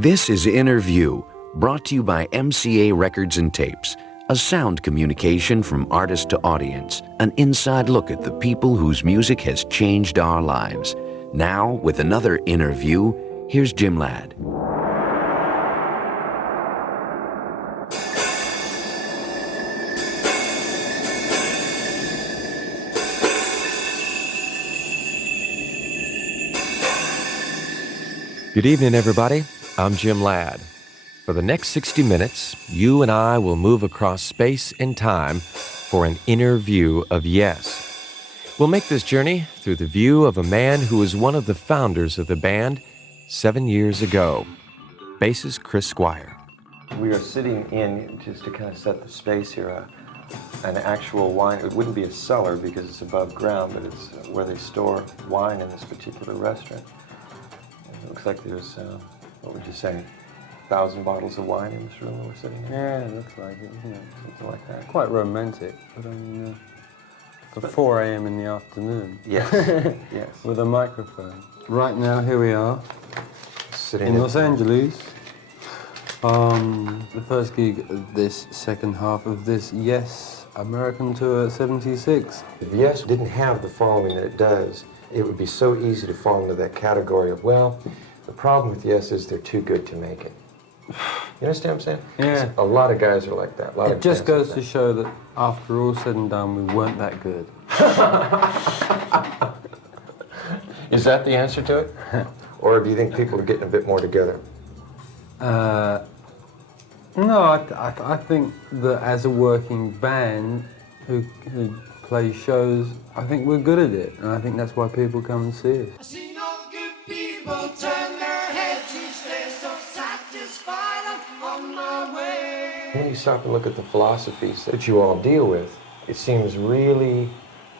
This is Innerview, brought to you by MCA Records and Tapes, a sound communication from artist to audience, an inside look at the people whose music has changed our lives. Now, with another Innerview, here's Jim Ladd. Good evening, everybody. I'm Jim Ladd. For the next 60 minutes, you and I will move across space and time for an inner view of Yes. We'll make this journey through the view of a man who was one of the founders of the band 7 years ago, bassist Chris Squire. We are sitting in, just to kind of set the space here, an actual wine. It wouldn't be a cellar because it's above ground, but it's where they store wine in this particular restaurant. It looks like there's, what would you say, 1,000 bottles of wine in this room that we're sitting in? Yeah, it looks like it, isn't it? Something like that. Quite romantic, but I mean, for 4 a.m. in the afternoon. Yes, yes. With a microphone. Right now, here we are, Sitting in Los Angeles. The first gig of this second half of this Yes American Tour 76. If Yes didn't have the following that it does, it would be so easy to fall into that category of, well, the problem with Yes is they're too good to make it. You understand what I'm saying? Yeah. A lot of guys are like that. It just goes to show that after all said and done, we weren't that good. Is that the answer to it? Or do you think people are getting a bit more together? No, I think that as a working band who plays shows, I think we're good at it, and I think that's why people come and see us. I see no good people turn their heads each day, so satisfied I'm on my way. When you stop and look at the philosophies that you all deal with, it seems really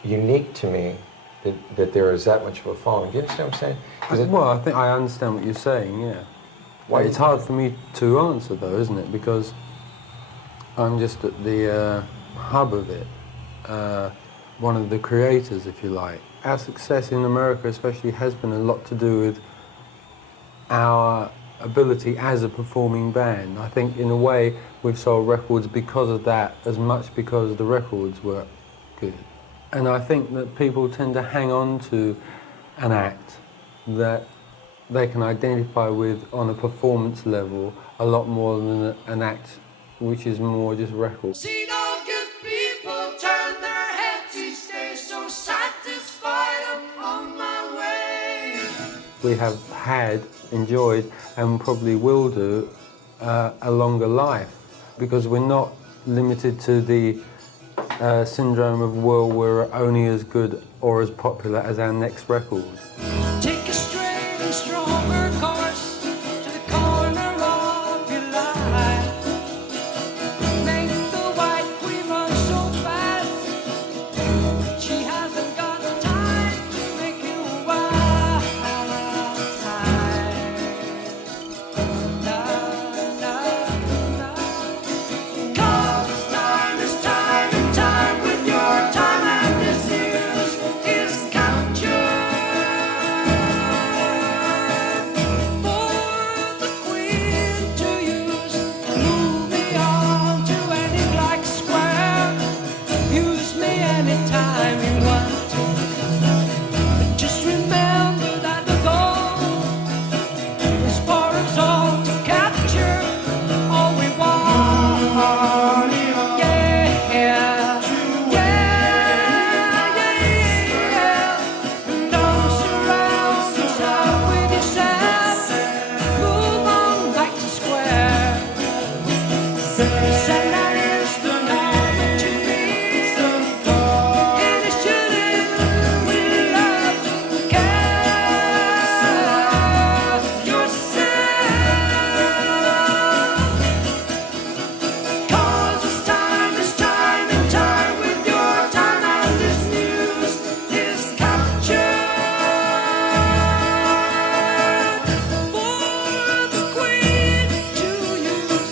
unique to me that there is that much of a following. Do you understand what I'm saying? Well, I think I understand what you're saying, yeah. Why It's hard for me to answer though, isn't it? Because I'm just at the hub of it, one of the creators, if you like. Our success in America especially has been a lot to do with our ability as a performing band. I think in a way we've sold records because of that, as much because the records were good. And I think that people tend to hang on to an act that they can identify with on a performance level a lot more than an act which is more just record. See no good people turn their heads each day, so satisfied I'm on my way. We have enjoyed, and probably will do, a longer life, because we're not limited to the syndrome of, well, we're only as good or as popular as our next record. Take a straight and stronger course to the corner of your life. Make the white queen run so fast, she hasn't got time to make you wild. Cause time is time and time with your time and misuse is captured. For the queen to use, move me on to any black square. Use me anytime you want to. But just remember that the goal is for us all to capture all we want. Yeah, yeah, yeah. And don't surround yourself with yourself. Move on back to square. Send that instant harmony to me. Initiative with love, care yourself. Cause it's time and time with your time, and this news is captured. For the queen to use.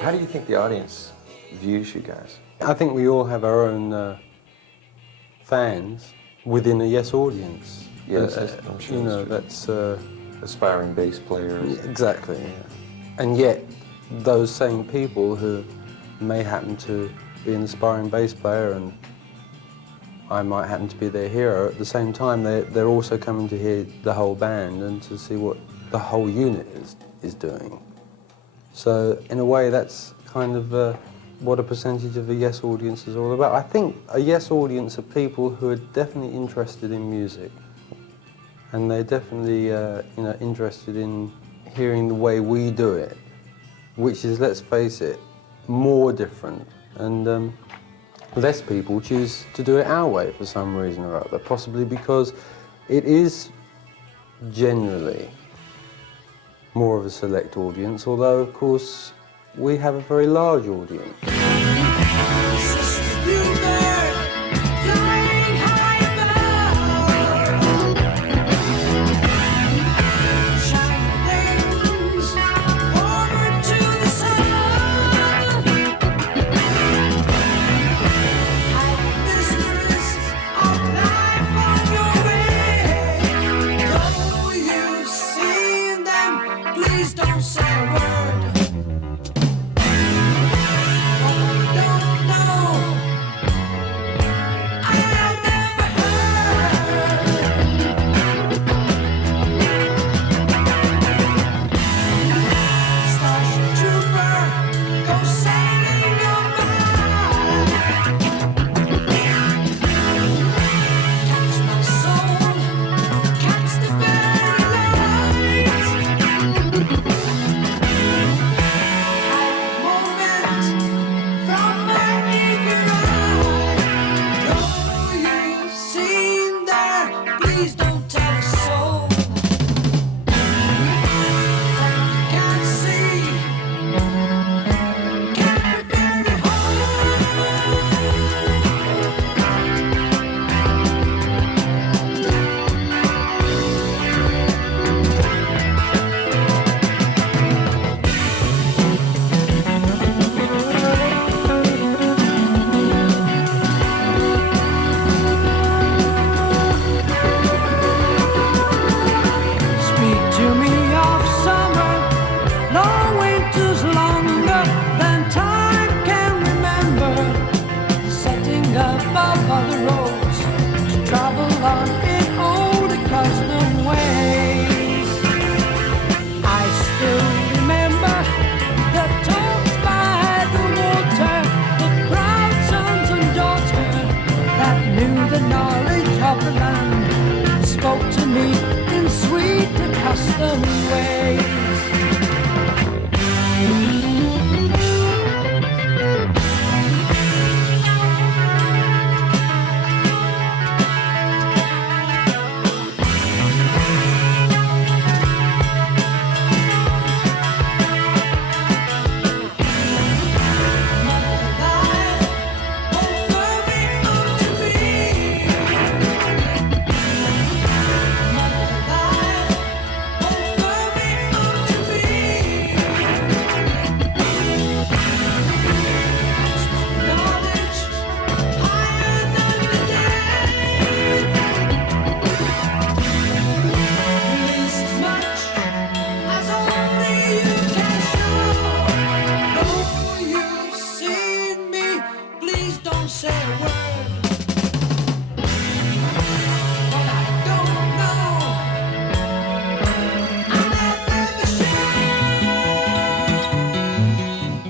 How do you think the audience views you guys? I think we all have our own fans within a Yes audience. Yes, I'm sure you know, that's that's aspiring bass players. exactly. And yet, those same people who may happen to be an aspiring bass player, and I might happen to be their hero, at the same time they're also coming to hear the whole band and to see what the whole unit is doing. So in a way, that's kind of what a percentage of a Yes audience is all about. I think a Yes audience are people who are definitely interested in music, and they're definitely you know, interested in hearing the way we do it, which is, let's face it, more different. And less people choose to do it our way for some reason or other, possibly because it is generally more of a select audience, although of course we have a very large audience. Please don't say a word.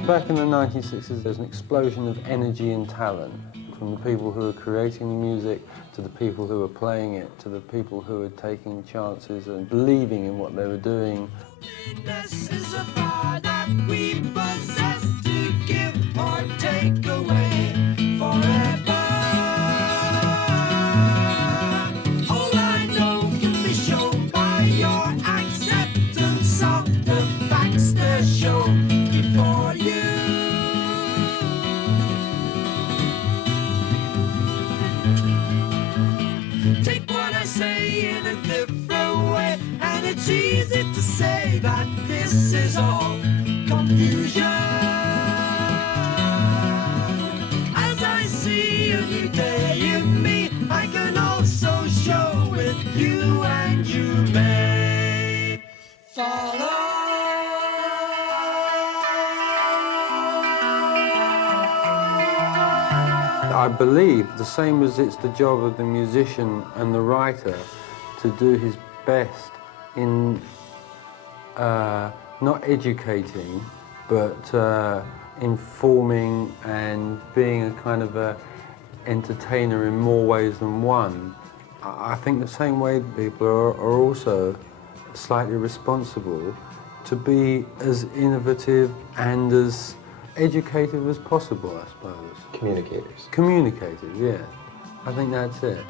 Back in the 1960s, there's an explosion of energy and talent, from the people who were creating the music, to the people who were playing it, to the people who were taking chances and believing in what they were doing. This is a power that we possess to give or take away forever. All I know can be shown by your acceptance of the facts that show before you. Take what I say in a different way, and it's easy to say that this is all confusion. As I see a new day in me, I can also show with you I believe the same as it's the job of the musician and the writer to do his best in not educating, but informing and being a kind of a entertainer in more ways than one. I think the same way people are also slightly responsible to be as innovative and as educative as possible, I suppose. Communicators. Communicative, yeah. I think that's it.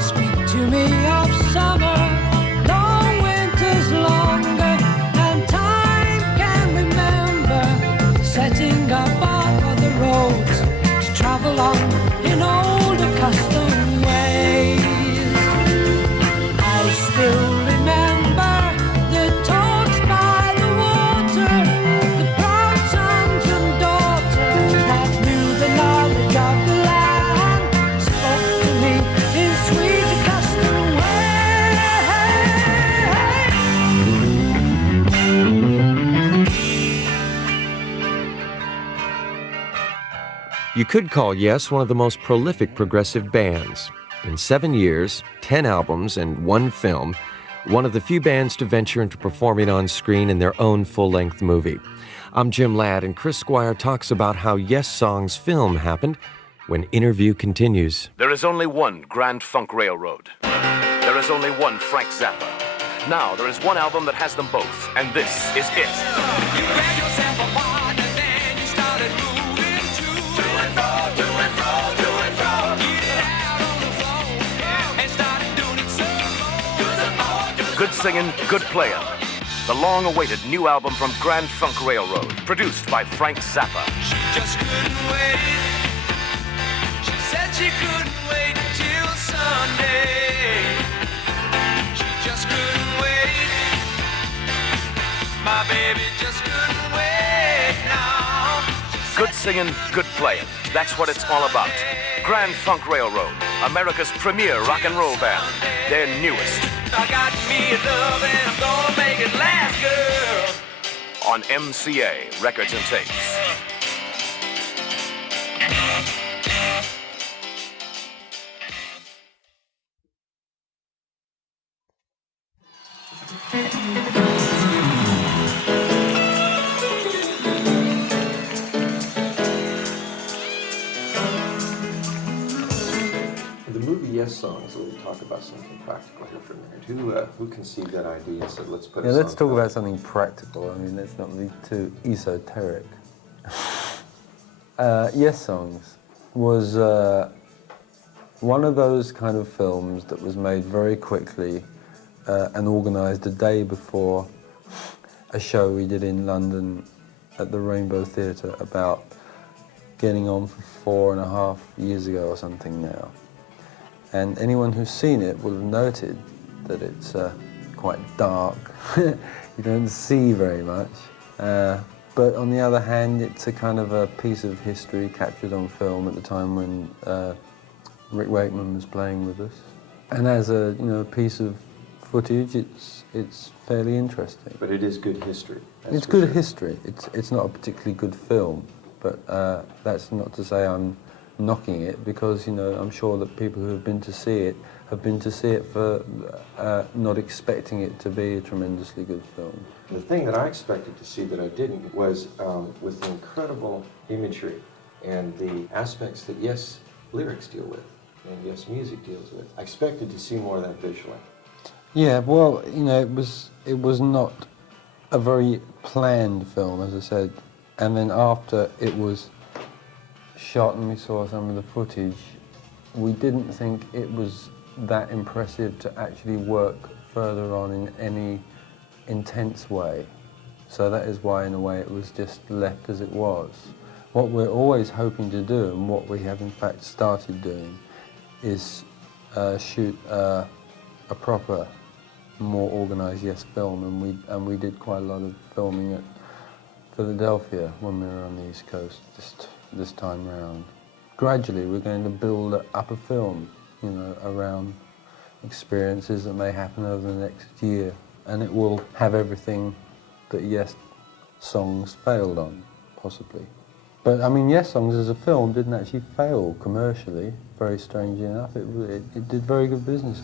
Speak to me of summer, long winters longer, and time can remember setting up all the roads to travel on in old accustomed ways. I still remember the talks by the water, the proud sons and daughters that knew the knowledge of the land, spoke to me in sweet accustomed ways. You could call Yes one of the most prolific progressive bands. In 7 years, 10 albums, and 1 film, one of the few bands to venture into performing on screen in their own full-length movie. I'm Jim Ladd, and Chris Squire talks about how Yes Song's film happened when Innerview continues. There is only one Grand Funk Railroad. There is only one Frank Zappa. Now there is one album that has them both, and this is it. You grabbed yourself a partner, then you started moving to and fro, to and fro, to and fro. Get out on the floor and started doing it some more. Good singing, good playing. The long-awaited new album from Grand Funk Railroad, produced by Frank Zappa. She just couldn't wait. She said she couldn't wait till Sunday. She just couldn't wait. My baby just couldn't wait now. Good singing, good playing. That's what it's all about. Grand Funk Railroad, America's premier rock and roll band. Their newest. I got me a love and I'm gonna make it last, girl. On MCA Records and Tapes. The movie Yes Songs, we'll talk about something practical here for a minute. Who conceived that idea and said, let's put a Yeah, let's song talk out? about something practical. I mean, let's not be too esoteric. Yes Songs was one of those kind of films that was made very quickly and organised a day before a show we did in London at the Rainbow Theatre about getting on for 4.5 years ago or something now. And anyone who's seen it will have noted that it's quite dark. You don't see very much. But on the other hand, it's a kind of a piece of history captured on film at the time when Rick Wakeman was playing with us. And as a piece of footage, it's fairly interesting. But it is good history. that's It's for good sure. history. It's not a particularly good film, but that's not to say I'm knocking it, because I'm sure that people who have been to see it have been to see it for not expecting it to be a tremendously good film. The thing that I expected to see that I didn't was with the incredible imagery and the aspects that Yes lyrics deal with and Yes music deals with. I expected to see more of that visually. Yeah, well, it was not a very planned film, as I said, and then after it was shot and we saw some of the footage, we didn't think it was that impressive to actually work further on in any intense way. So that is why, in a way, it was just left as it was. What we're always hoping to do, and what we have in fact started doing, is shoot a proper, more organised Yes film, and we did quite a lot of filming at Philadelphia when we were on the East Coast this time round. Gradually, we're going to build up a film, you know, around experiences that may happen over the next year, and it will have everything that Yes Songs failed on, possibly. But I mean, Yes Songs as a film didn't actually fail commercially, very strangely enough. It did very good business.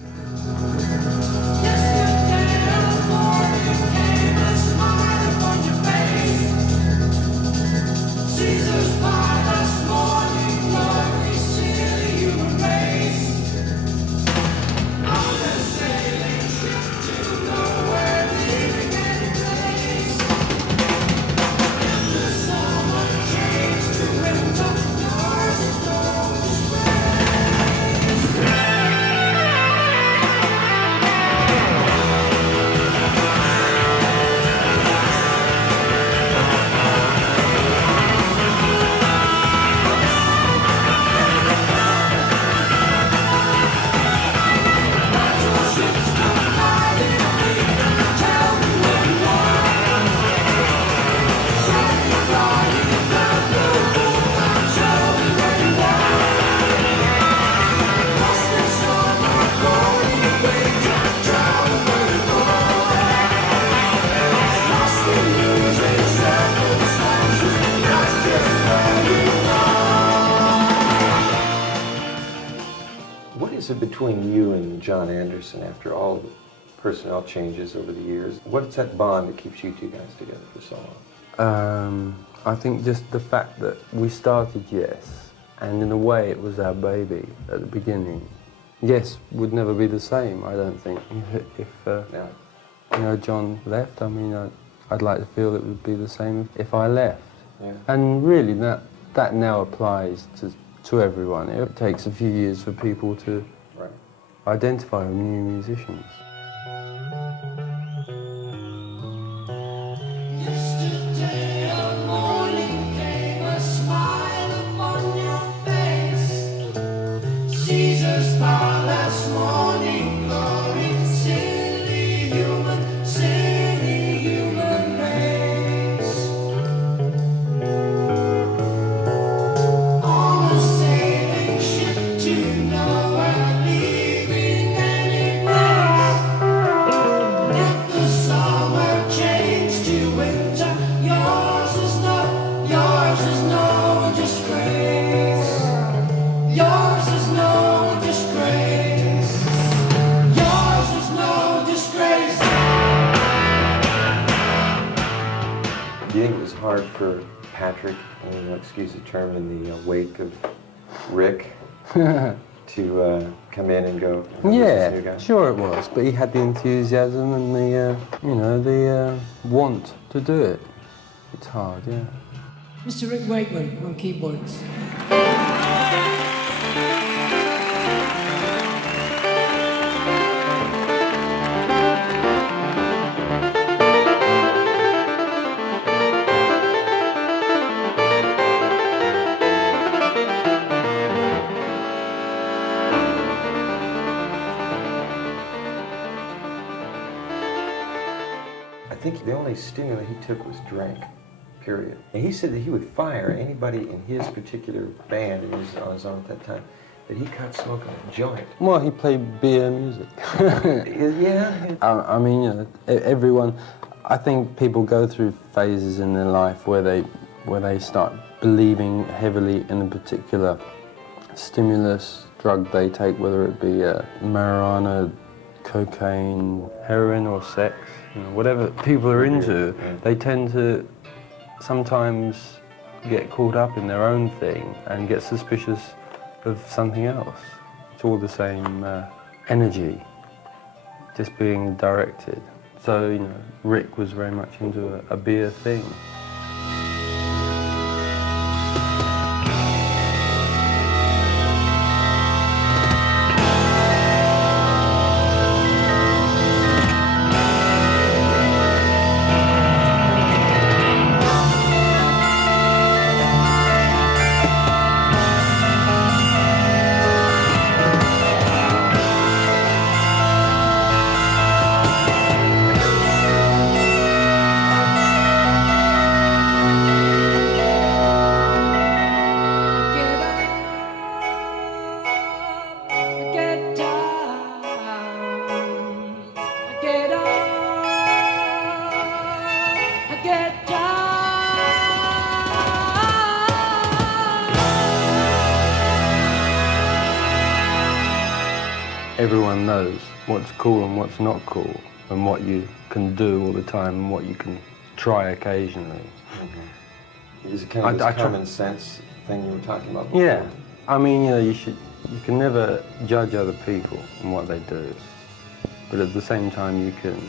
What is it between you and John Anderson after all the personnel changes over the years? What's that bond that keeps you two guys together for so long? I think just the fact that we started Yes, and in a way it was our baby at the beginning. Yes would never be the same, I don't think, if you know, John left. I mean, I'd like to feel it would be the same if I left. Yeah. And really, that now applies to everyone. It takes a few years for people to identify with new musicians. Yesterday a morning came, a smile upon your face. Caesar star last morning, glowing, silly human race. On a sailing ship to nowhere, leaving any place. Let the summer change to winter. Yours is no disgrace. Yours is no disgrace. Yours is no disgrace. Do you think it was hard for Patrick, and you'll excuse the term, in the wake of Rick, to come in and go, "This is Yeah, new guy"? sure it was, but he had the enthusiasm and the, you know, the want to do it. It's hard, yeah. Mr. Rick Wakeman on keyboards. I think the only stimulant he took was drink, period. And he said that he would fire anybody in his particular band, and he was on his own at that time, that he cut smoking a joint. Well, he played beer music. Yeah. I mean, you know, everyone, I think people go through phases in their life where they start believing heavily in a particular stimulus drug they take, whether it be marijuana, cocaine, heroin or sex, you know, whatever people are into, they tend to sometimes get caught up in their own thing and get suspicious of something else. It's all the same energy, just being directed. So, you know, Rick was very much into a beer thing. everyone knows what's cool and what's not cool, and what you can do all the time and what you can try occasionally. Is it kind of this common sense thing you were talking about before? Yeah, I mean, you know, you can never judge other people and what they do, but at the same time you can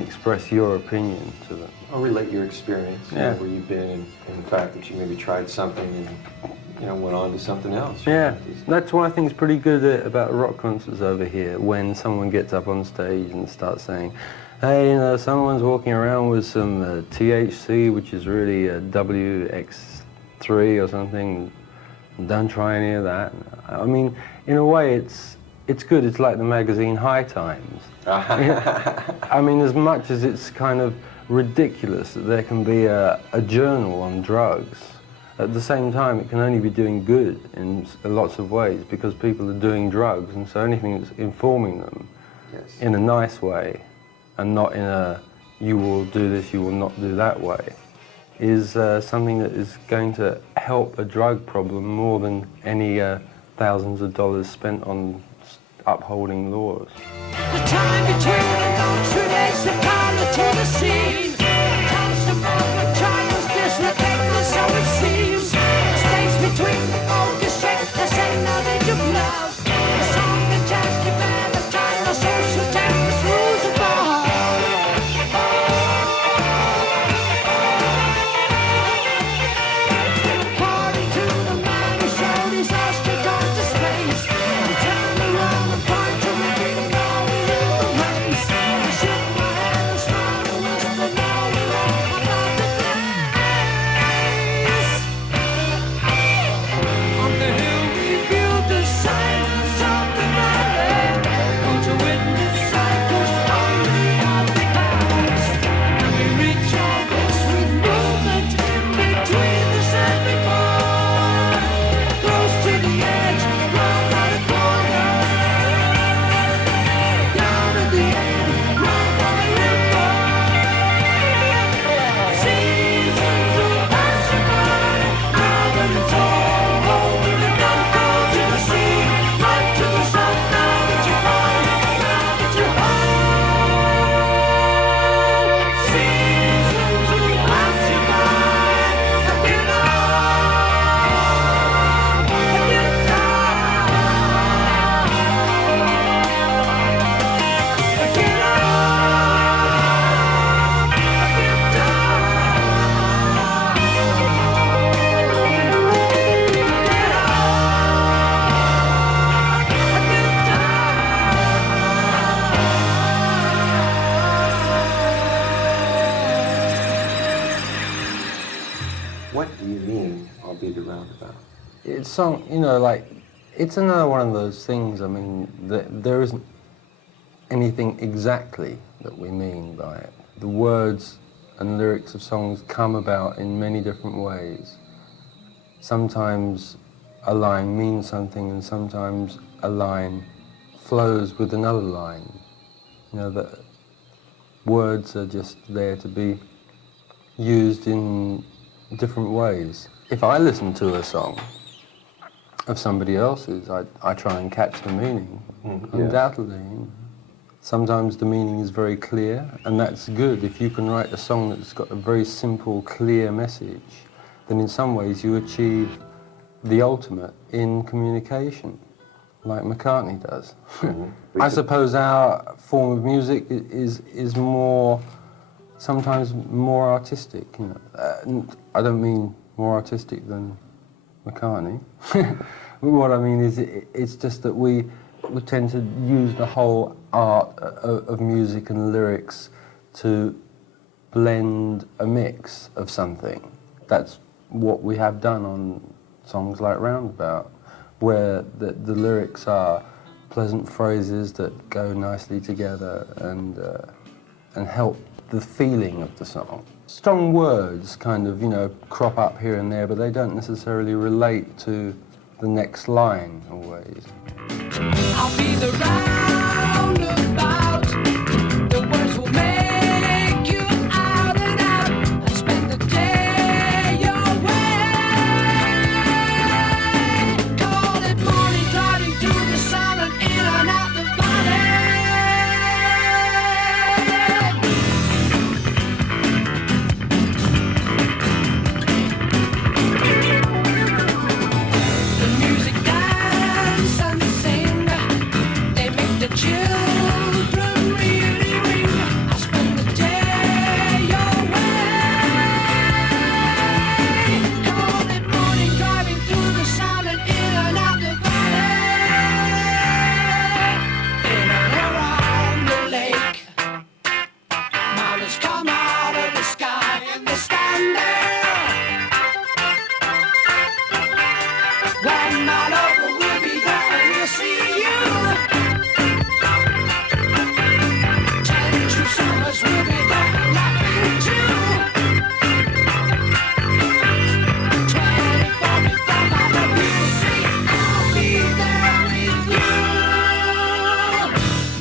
express your opinion to them. Or relate your experience, you know, Yeah. where you've been, and the fact that you maybe tried something and, you know, went on to something else. Yeah, that's what I think is pretty good about rock concerts over here, when someone gets up on stage and starts saying, hey, you know, someone's walking around with some THC, which is really a WX3 or something. Don't try any of that. I mean, in a way, it's good. It's like the magazine High Times. I mean, as much as it's kind of ridiculous that there can be a journal on drugs, at the same time, it can only be doing good in lots of ways, because people are doing drugs, and so anything that's informing them in a nice way, and not in a you will do this, you will not do that way, is something that is going to help a drug problem more than any thousands of dollars spent on upholding laws. The time between the notes relates the pilot to the scene. Tells about what child dislocated, so it seems. Space between the focus shapes, the same knowledge of love. The song that just developed time, the social tempest rules above. According to the man who showed his astronaut to space, he turned around and pointed to me, now we're in the race. I shook my head and smiled and whispered, now we're all about the place. On the hill we built a sign of something right. Want to witness cycles only of the past. And we reach our best with movement in between the sandy bar. Close to the edge, round by the corner. Down at the end, round by the river. Seasons will pass you by. Now that it's all over, the gun goes to the sea. Right to the sun, now that you're home, now that you're home. Seasons will pass you by. Again on, again down. Again on, again down. What do you mean, I'll be the roundabout? It's song, you know, like, it's another one of those things, I mean, there isn't anything exactly that we mean by it. The words and lyrics of songs come about in many different ways. Sometimes a line means something, and sometimes a line flows with another line. You know, the words are just there to be used in different ways. If I listen to a song of somebody else's, I try and catch the meaning, undoubtedly. Sometimes the meaning is very clear, and that's good. If you can write a song that's got a very simple, clear message, then in some ways you achieve the ultimate in communication, like McCartney does. I suppose our form of music is more, sometimes more artistic. You know, I don't mean more artistic than McCartney. What I mean is, it's just that we tend to use the whole art of music and lyrics to blend a mix of something. That's what we have done on songs like Roundabout, where the lyrics are pleasant phrases that go nicely together and help the feeling of the song. Strong words kind of, you know, crop up here and there, but they don't necessarily relate to the next line always. I'll be the roundabout. The words will make you out and out. I spend the day your way. Call it morning, driving through the sun and in and out the valley.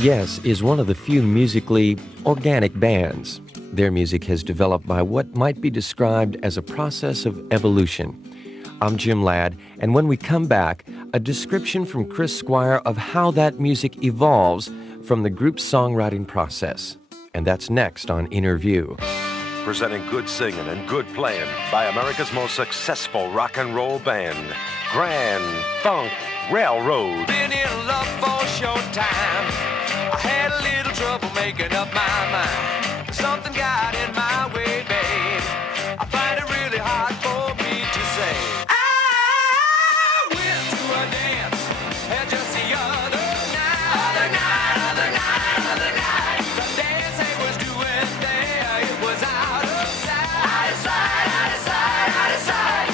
Yes is one of the few musically organic bands. Their music has developed by what might be described as a process of evolution. I'm Jim Ladd, and when we come back, a description from Chris Squire of how that music evolves from the group's songwriting process. And that's next on Innerview. Presenting good singing and good playing by America's most successful rock and roll band, Grand Funk Railroad. Been in love for a short time. I had a little trouble making up my mind. Something got in my way, babe. I find it really hard for me to say. I went to a dance and just the other night. The dance they was doing there, it was out of sight.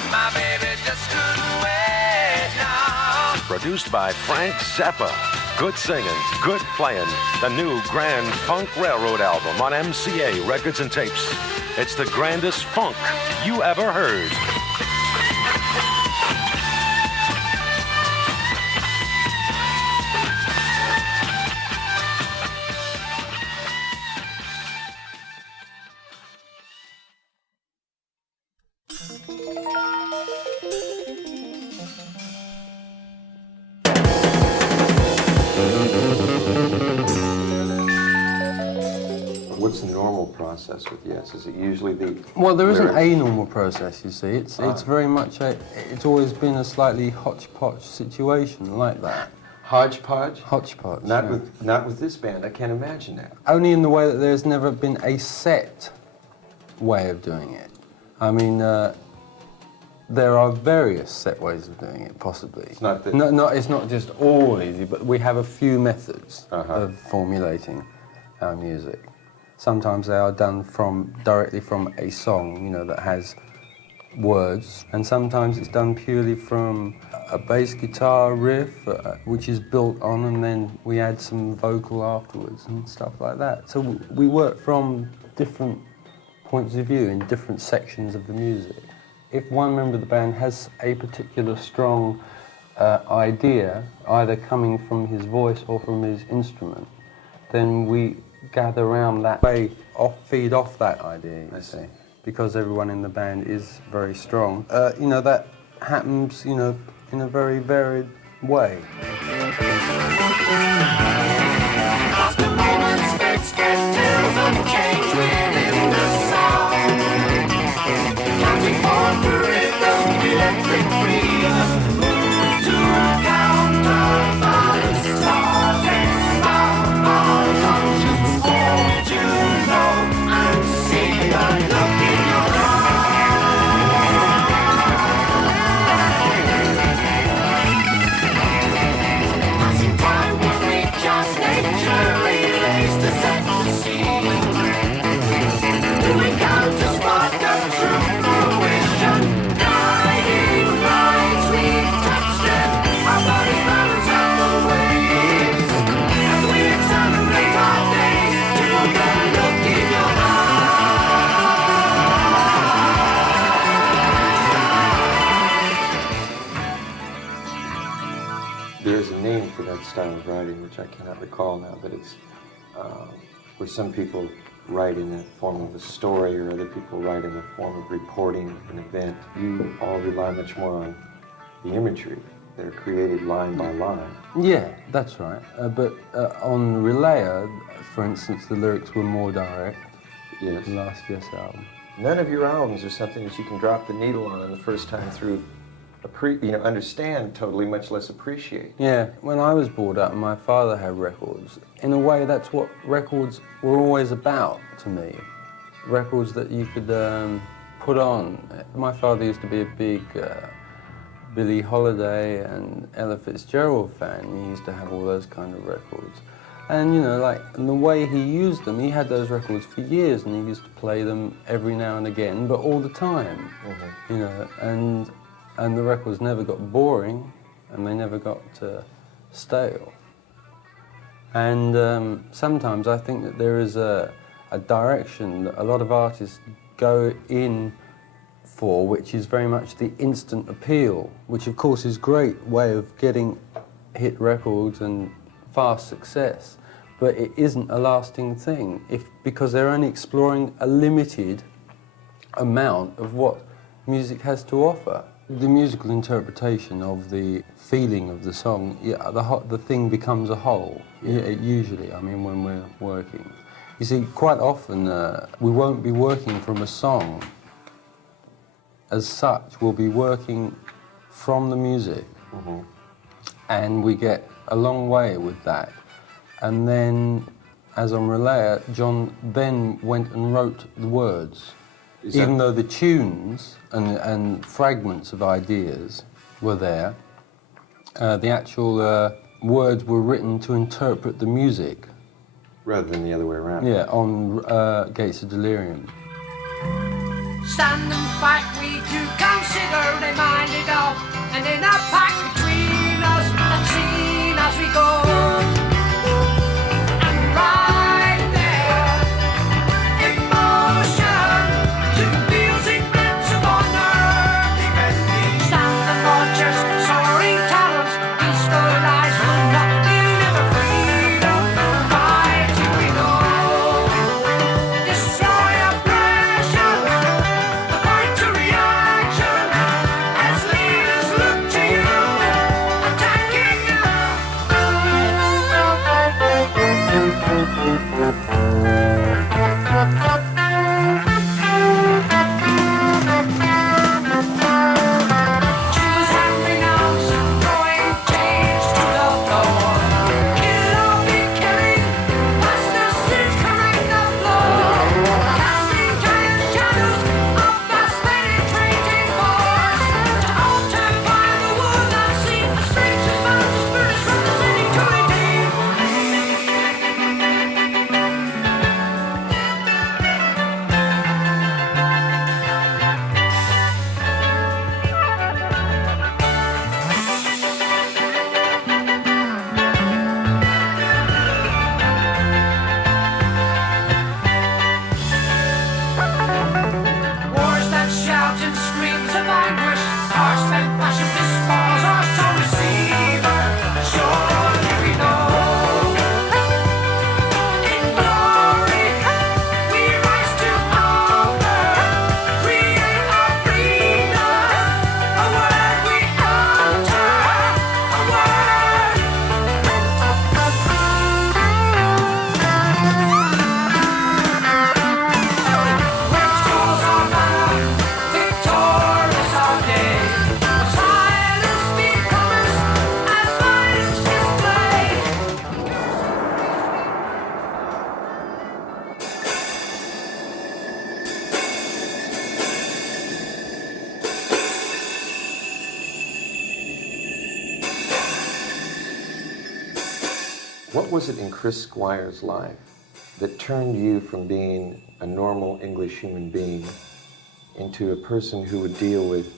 My baby just couldn't wait now. Produced by Frank Zappa. Good singing, good playing. The new Grand Funk Railroad album on MCA Records and Tapes. It's the grandest funk you ever heard. What's the normal process with Yes? Is it usually the Well, there isn't lyrics? a normal process, you see. It's very much it's always been a slightly hodgepodge situation like that. Hodgepodge? Hodgepodge. Not yeah. with this band. I can't imagine that. Only in the way that there's never been a set way of doing it. I mean, there are various set ways of doing it, possibly. It's not that- It's not just all easy, but we have a few methods Uh-huh. of formulating our music. Sometimes they are done directly from a song, you know, that has words, and sometimes it's done purely from a bass guitar riff, which is built on, and then we add some vocal afterwards and stuff like that. So we work from different points of view in different sections of the music. If one member of the band has a particular strong idea, either coming from his voice or from his instrument, then we gather around that way, feed off that idea, you see, because everyone in the band is very strong. You know, that happens, you know, in a very varied way. After moments, fates get tales and change within the sound. Counting on the rhythm, electric freedom, move to counterbalance, stars expand our conscience, all to know and see the look in your eyes. Passing time will reach us, nature relays to set the scene. Do we count to spot the true fruition? Guiding lights, we touch them, our bodies balance out the waves. As we accelerate our days to the look in your There's a name for that style of writing, which I cannot recall now, but it's where some people write in the form of a story or other people write in the form of reporting an event. You all rely much more on the imagery that are created line by line. Yeah, that's right. But on Relayer, for instance, the lyrics were more direct. Yes. The last Yes album. None of your albums are something that you can drop the needle on the first time through, understand totally, much less appreciate. Yeah, when I was brought up and my father had records, in a way that's what records were always about to me. Records that you could put on. My father used to be a big Billie Holiday and Ella Fitzgerald fan. He used to have all those kind of records. And you know, like, and the way he used them, he had those records for years and he used to play them every now and again, but all the time. You know, and the records never got boring and they never got stale. And sometimes I think that there is a direction that a lot of artists go in for, which is very much the instant appeal, which of course is a great way of getting hit records and fast success. but it isn't a lasting thing because they're only exploring a limited amount of what music has to offer. The musical interpretation of the feeling of the song, the thing becomes a whole, usually, I mean, when we're working. You see, quite often we won't be working from a song as such, we'll be working from the music, and we get a long way with that. And then, as on Relaya, John then went and wrote the words. Even though the tunes and fragments of ideas were there, the actual words were written to interpret the music. Rather than the other way around. Yeah, on Gates of Delirium. Stand and fight, we do consider reminded of, and in a pact between us, unseen as we go. And right there, emotion to music bits of honor. Stand and watchers, soaring talents, peaceful lives will not deliver freedom. Fight till we know. Destroy oppression. To reaction as leaders look to you, attacking you. Choose and renounce, throwing change to the floor. Kill or be killing, justice is correct the floor. Casting giant shadows of vast penetrating force. To alter by the wound unseen, a stranger's found the spirits from the city to redeem. Wars that shout in screams of anguish, harsh spent passion disposals our soul receiver. Surely we know. In glory, we rise to offer, create our freedom. A word we utter, a word. Which calls our banner, victorious our day. Silence becomes as violence displayed. What was it in Chris Squire's life that turned you from being a normal English human being into a person who would deal with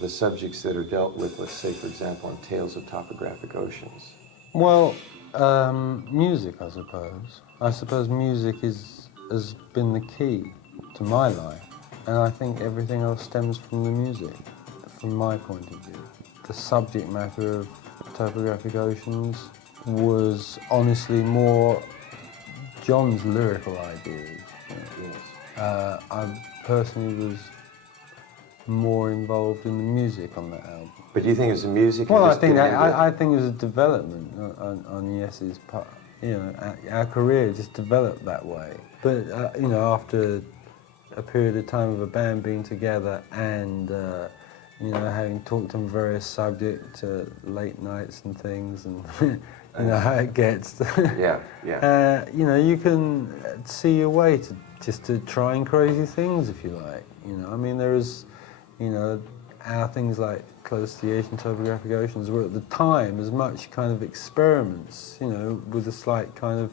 the subjects that are dealt with, let's say, for example, in Tales of Topographic Oceans? Well, music, I suppose. I suppose music has been the key to my life, and I think everything else stems from the music, from my point of view. The subject matter of Topographic Oceans was honestly more John's lyrical ideas. I personally was more involved in the music on that album. But do you think it was the music? Well, I think it was a development on Yes's part. You know, our career just developed that way. But you know, after a period of time of a band being together and you know, having talked on various subjects, late nights and things, and you know how it gets. Yeah, yeah. You know, you can see your way to just to trying crazy things, if you like. You know, I mean, there is, you know, our things like Close to the Asian Topographic Oceans were at the time as much kind of experiments, you know, with a slight kind of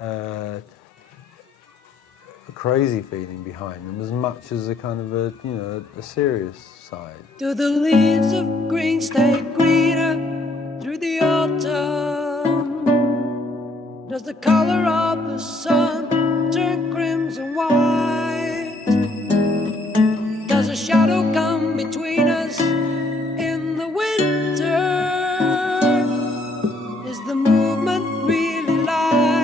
a crazy feeling behind them, as much as a kind of a, you know, a serious side. Do the leaves of green stay greener through the autumn? Does the color of the sun turn crimson white? Does a shadow come between us in the winter? Is the movement really light?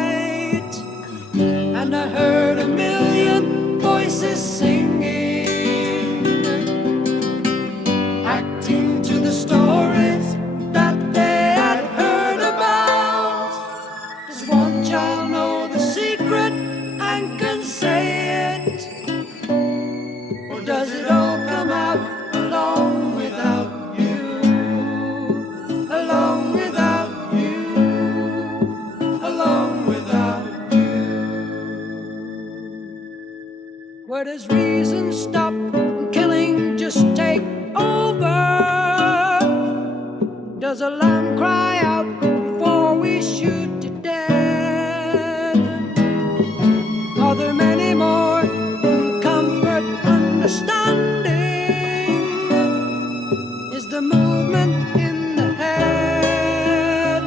Where does reason stop and killing just take over? Does a lamb cry out before we shoot it dead? Are there many more in comfort understanding? Is the movement in the head?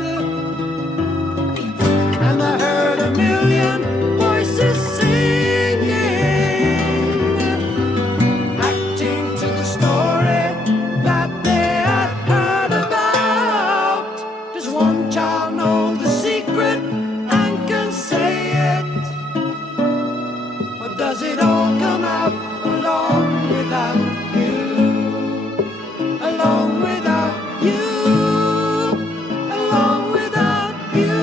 And I heard a million voices singing, acting to the story that they had heard about. Does one child know the secret and can say it? Or does it all come out along without you? Along without you? Along without you?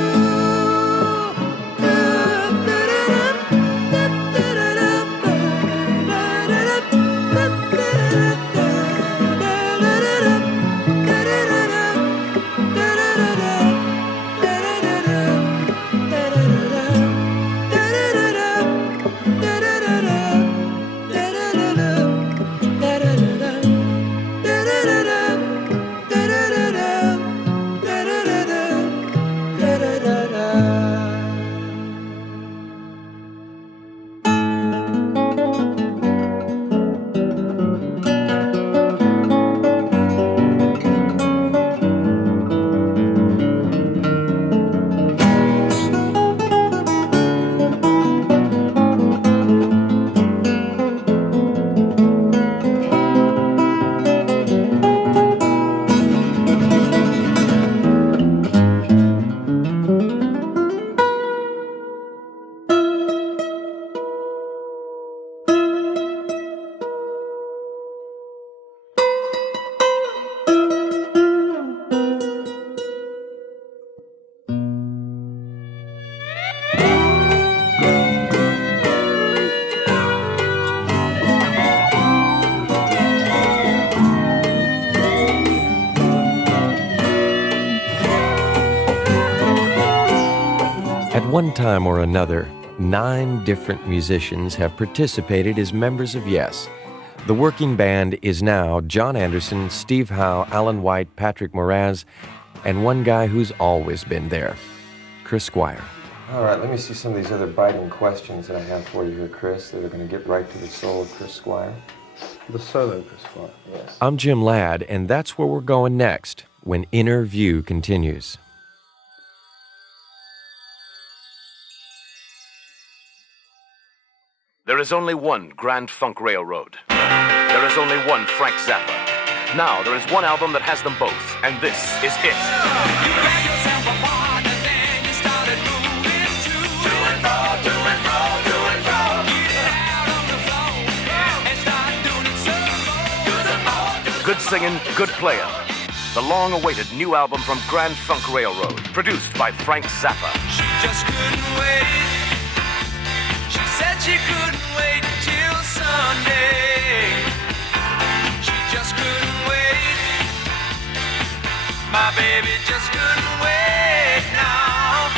At one time or another, 9 different musicians have participated as members of Yes. The working band is now John Anderson, Steve Howe, Alan White, Patrick Moraz, and one guy who's always been there, Chris Squire. All right, let me see some of these other biting questions that I have for you here, Chris, that are going to get right to the soul of Chris Squire. The solo, Chris Squire. Yes. I'm Jim Ladd, and that's where we're going next when Inner View continues. There is only one Grand Funk Railroad. There is only one Frank Zappa. Now there is one album that has them both, and this is it. You grabbed yourself apart and then you started moving to and fro, to and fro, to and fro. Get out on the floor and start doing it some more. Good singing, good playing. The long-awaited new album from Grand Funk Railroad, produced by Frank Zappa. She just couldn't wait. She said she couldn't wait till Sunday. She just couldn't wait. My baby just couldn't wait now.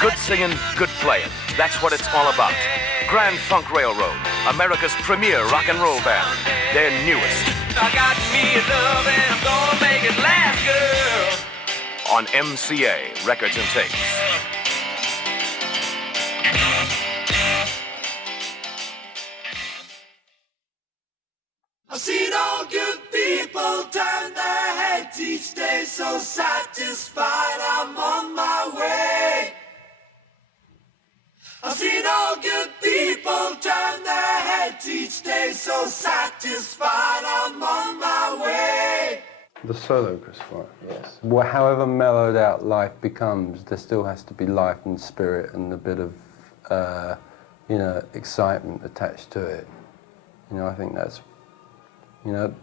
Good singing, good playing. That's what it's all about. Grand Funk Railroad, America's premier rock and roll band. Their newest. I got me a love and I'm gonna make it last, girl. On MCA Records and Tapes. I've seen all good people turn their heads each day, so satisfied I'm on my way. I've seen all good people turn their heads each day, so satisfied I'm on my way. The solo, Chris Squire. Yes. Well, however mellowed out life becomes, there still has to be life and spirit and a bit of, excitement attached to it. I think that's,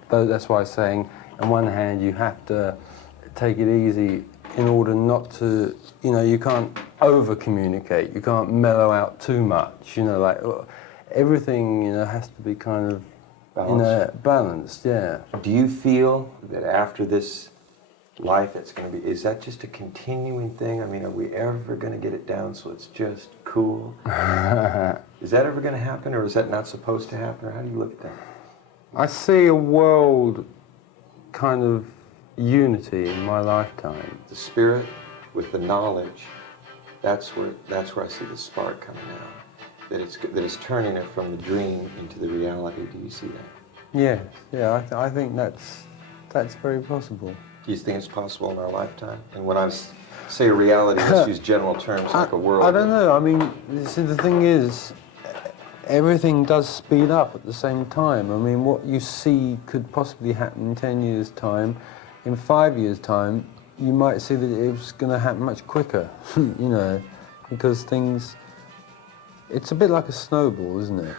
that's why I'm saying, on one hand, you have to take it easy in order not to, you can't over-communicate, you can't mellow out too much, everything, has to be kind of, balanced, yeah. Do you feel that after this life it's going to be, is that just a continuing thing? I mean, are we ever going to get it down so it's just cool? Is that ever going to happen, or is that not supposed to happen, or how do you look at that? I see a world kind of unity in my lifetime. The spirit with the knowledge, that's where I see the spark coming out. That it's turning it from the dream into the reality. Do you see that? Yes, yeah, I think that's very possible. Do you think it's possible in our lifetime? And when I say reality, let's use general terms like a world. I don't know. I mean, see, the thing is, everything does speed up at the same time. I mean, what you see could possibly happen in 10 years' time. In 5 years' time, you might see that it's going to happen much quicker, you know, because things... It's a bit like a snowball, isn't it?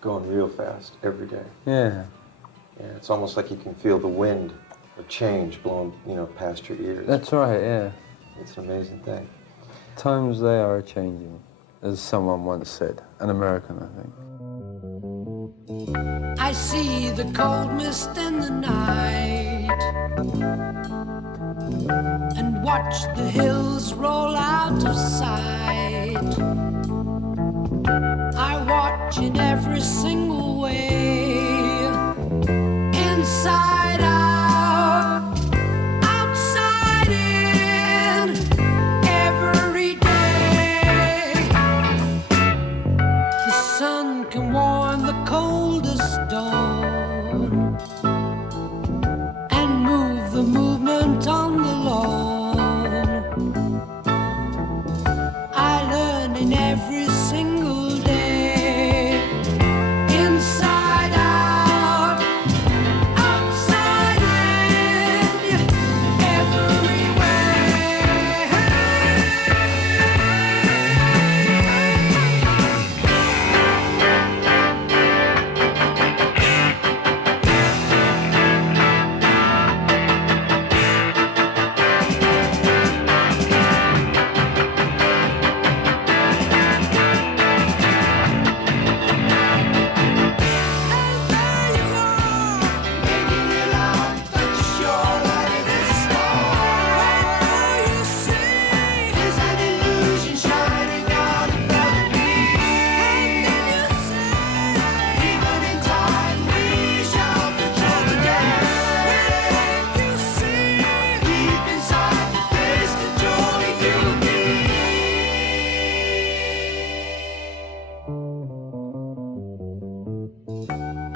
Going real fast every day. Yeah. Yeah, it's almost like you can feel the wind of change blowing, you know, past your ears. That's right, yeah. It's an amazing thing. Times they are changing, as someone once said, an American, I think. I see the cold mist in the night and watch the hills roll out of sight. I watch in every single way, inside out, outside in, every day. The sun can warm the coldest dawn and move the movement on the lawn. I learn in every single day, inside out, outside in, everywhere.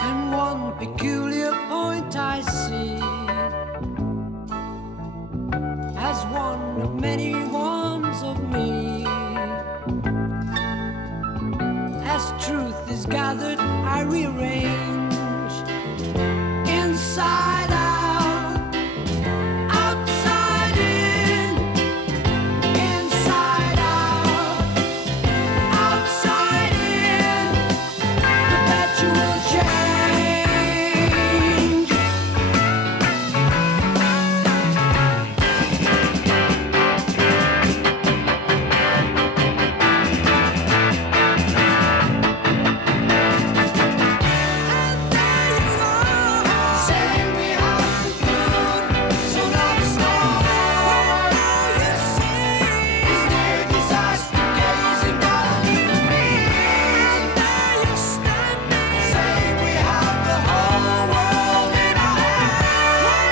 And one peculiar point I see as one of many ones of me. As truth is gathered, I rearrange inside out, outside in, inside out, outside in, perpetual change. Say we have to good, so now the star you see is near disaster, gazing down at me. And there you're standing. Say we have the whole world in our hands. What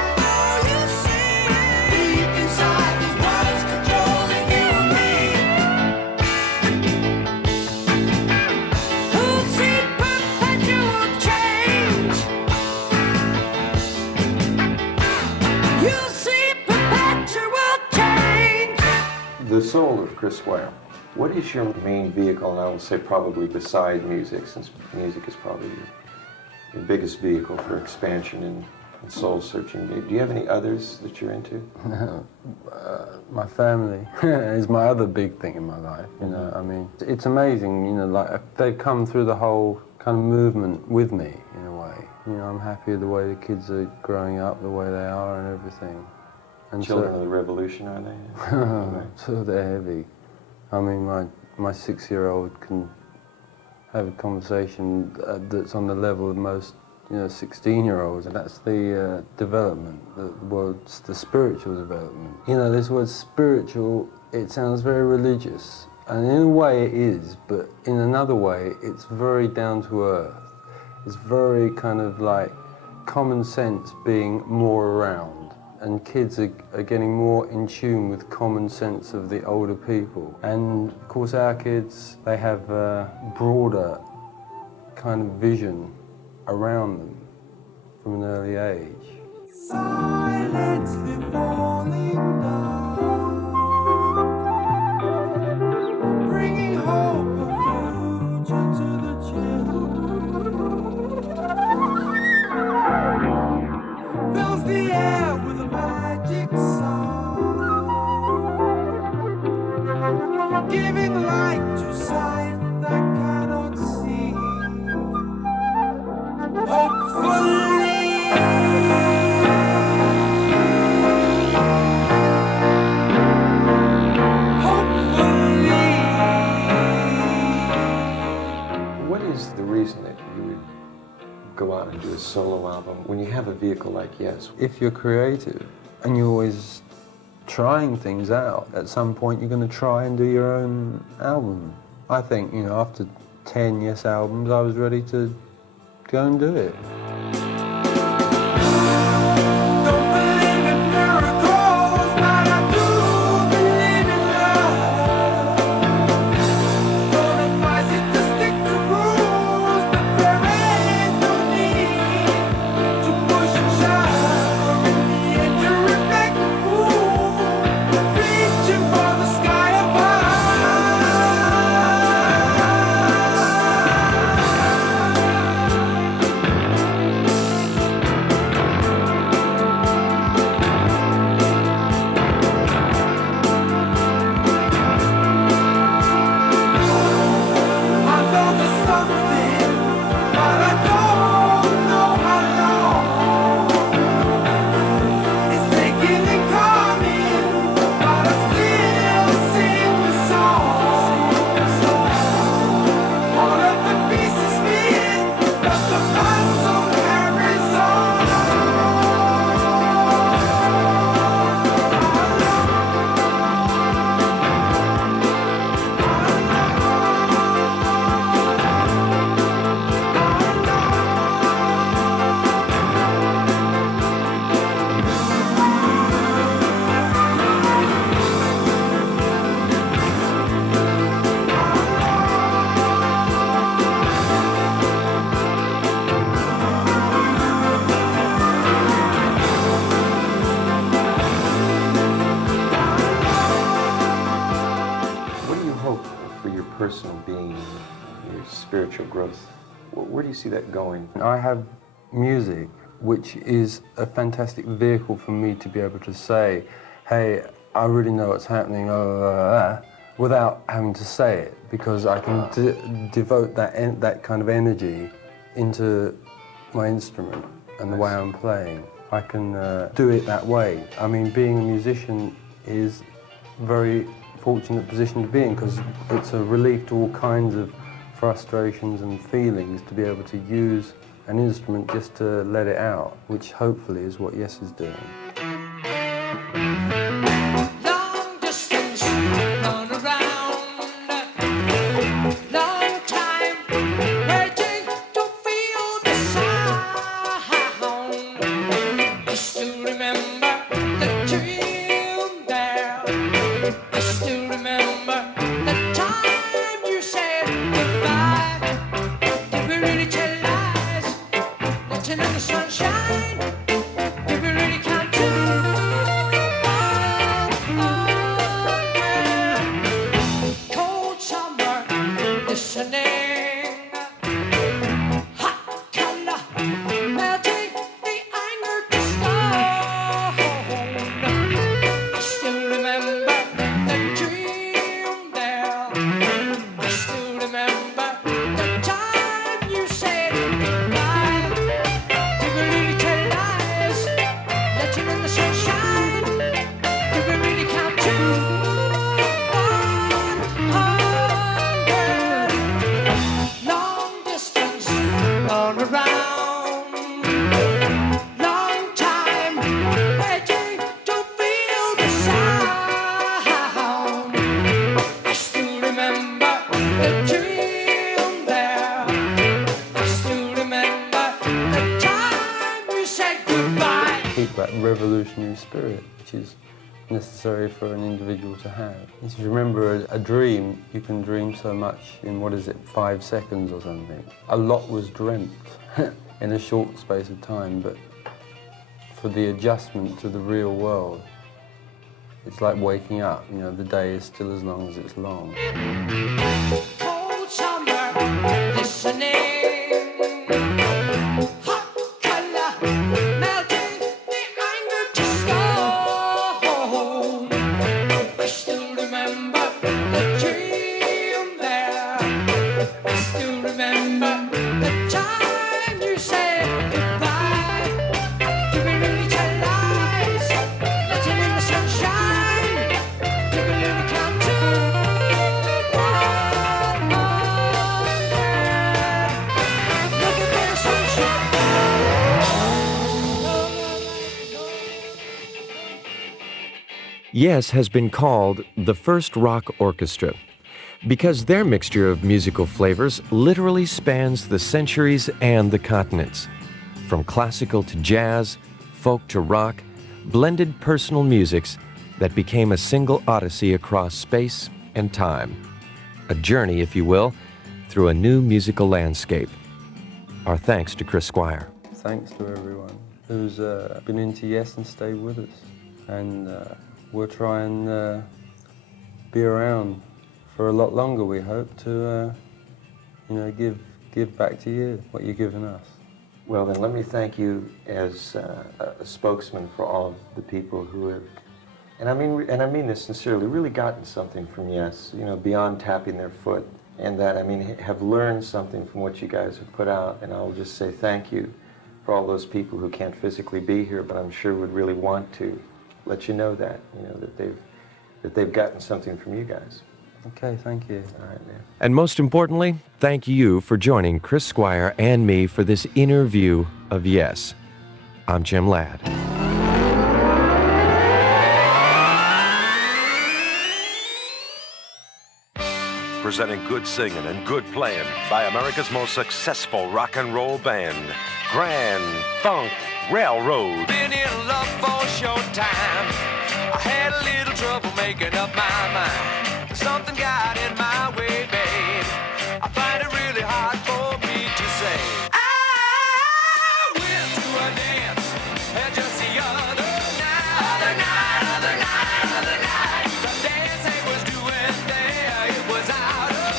do you see? Deep inside these words controlling you and me. Who'll see perpetual change? You'll see perpetual change. The soul of Chris Squire. What is your main vehicle, and I will say probably beside music, since music is probably your biggest vehicle for expansion and soul searching. Do you have any others that you're into? My family is my other big thing in my life, you know. I mean, it's amazing, you know, like they've come through the whole kind of movement with me in a way. You know, I'm happy with the way the kids are growing up, the way they are and everything. And Children of the Revolution, are they? so they're heavy. I mean, my 6-year-old can have a conversation that's on the level of most, you know, 16-year-olds, and that's the development, the spiritual development. You know, this word spiritual, it sounds very religious, And in a way it is, but in another way it's very down to earth. It's very kind of like common sense being more around. And kids are getting more in tune with common sense of the older people. And of course our kids, they have a broader kind of vision around them from an early age. Silently falling down, bringing hope of future to the children. Fills the air with a magic sound, giving light to sight that cannot see. Hopefully. What is the reason that you would go out and do a solo album when you have a vehicle like Yes? If you're creative and you're always trying things out, at some point you're going to try and do your own album. I think, you know, after 10 Yes albums, I was ready to go and do it. Personal being, your spiritual growth, where do you see that going? I have music, which is a fantastic vehicle for me to be able to say, hey, I really know what's happening, without having to say it, because I can devote that kind of energy into my instrument and the way I'm playing. I can do it that way. I mean, being a musician is very fortunate position to be in, because it's a relief to all kinds of frustrations and feelings to be able to use an instrument just to let it out, which hopefully is what Yes is doing. Long distance, run around, long time, waiting to feel the sound. I still remember the tune there. I still remember the time you said goodbye. Did we really tell lies? Nothing in the sunshine. Did we really count to goodbye? spirit, which is necessary for an individual to have. If you remember a dream, you can dream so much in, 5 seconds or something. A lot was dreamt in a short space of time, but for the adjustment to the real world, it's like waking up, the day is still as long as it's long. Cold summer, listening. Hot color, melting the anger to stone. I still remember the dream there. I still remember the time you said goodbye. Giving each other lies, letting in the sunshine. Giving in the captain. Yes has been called the first rock orchestra because their mixture of musical flavors literally spans the centuries and the continents. From classical to jazz, folk to rock, blended personal musics that became a single odyssey across space and time. A journey, if you will, through a new musical landscape. Our thanks to Chris Squire. Thanks to everyone who's been into Yes and stayed with us. And we'll try and be around for a lot longer, we hope, to give back to you what you've given us. Well, then let me thank you as a spokesman for all of the people who have, and I mean this sincerely, really gotten something from Yes, beyond tapping their foot, and that, have learned something from what you guys have put out. And I'll just say thank you for all those people who can't physically be here, but I'm sure would really want to let you know that, that they've gotten something from you guys. Okay, thank you. All right, man. And most importantly, thank you for joining Chris Squire and me for this interview of Yes. I'm Jim Ladd. Presenting good singing and good playing by America's most successful rock and roll band, Grand Funk Railroad. Been in love for a short time. I had a little trouble making up my mind. Something got in my way, babe. I find it really hard for me to say. I went to a dance just the other night. The dance I was doing there, it was out of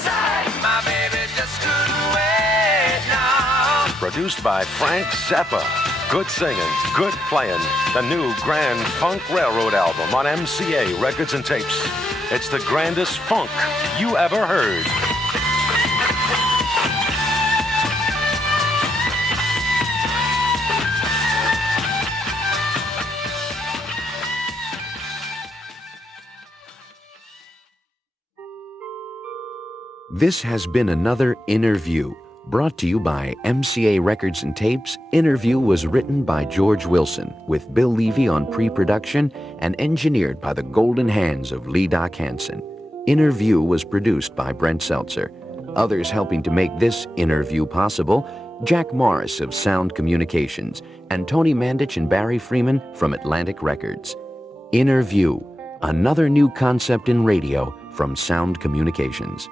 sight. My baby just couldn't wait now. Produced by Frank Zappa. Good singing, good playing. The new Grand Funk Railroad album on MCA Records and Tapes. It's the grandest funk you ever heard. This has been another Innerview, brought to you by MCA Records and Tapes. Innerview was written by George Wilson, with Bill Levy on pre-production and engineered by the golden hands of Lee Doc Hansen. Innerview was produced by Brent Seltzer. Others helping to make this Innerview possible: Jack Morris of Sound Communications and Tony Mandich and Barry Freeman from Atlantic Records. Innerview, another new concept in radio from Sound Communications.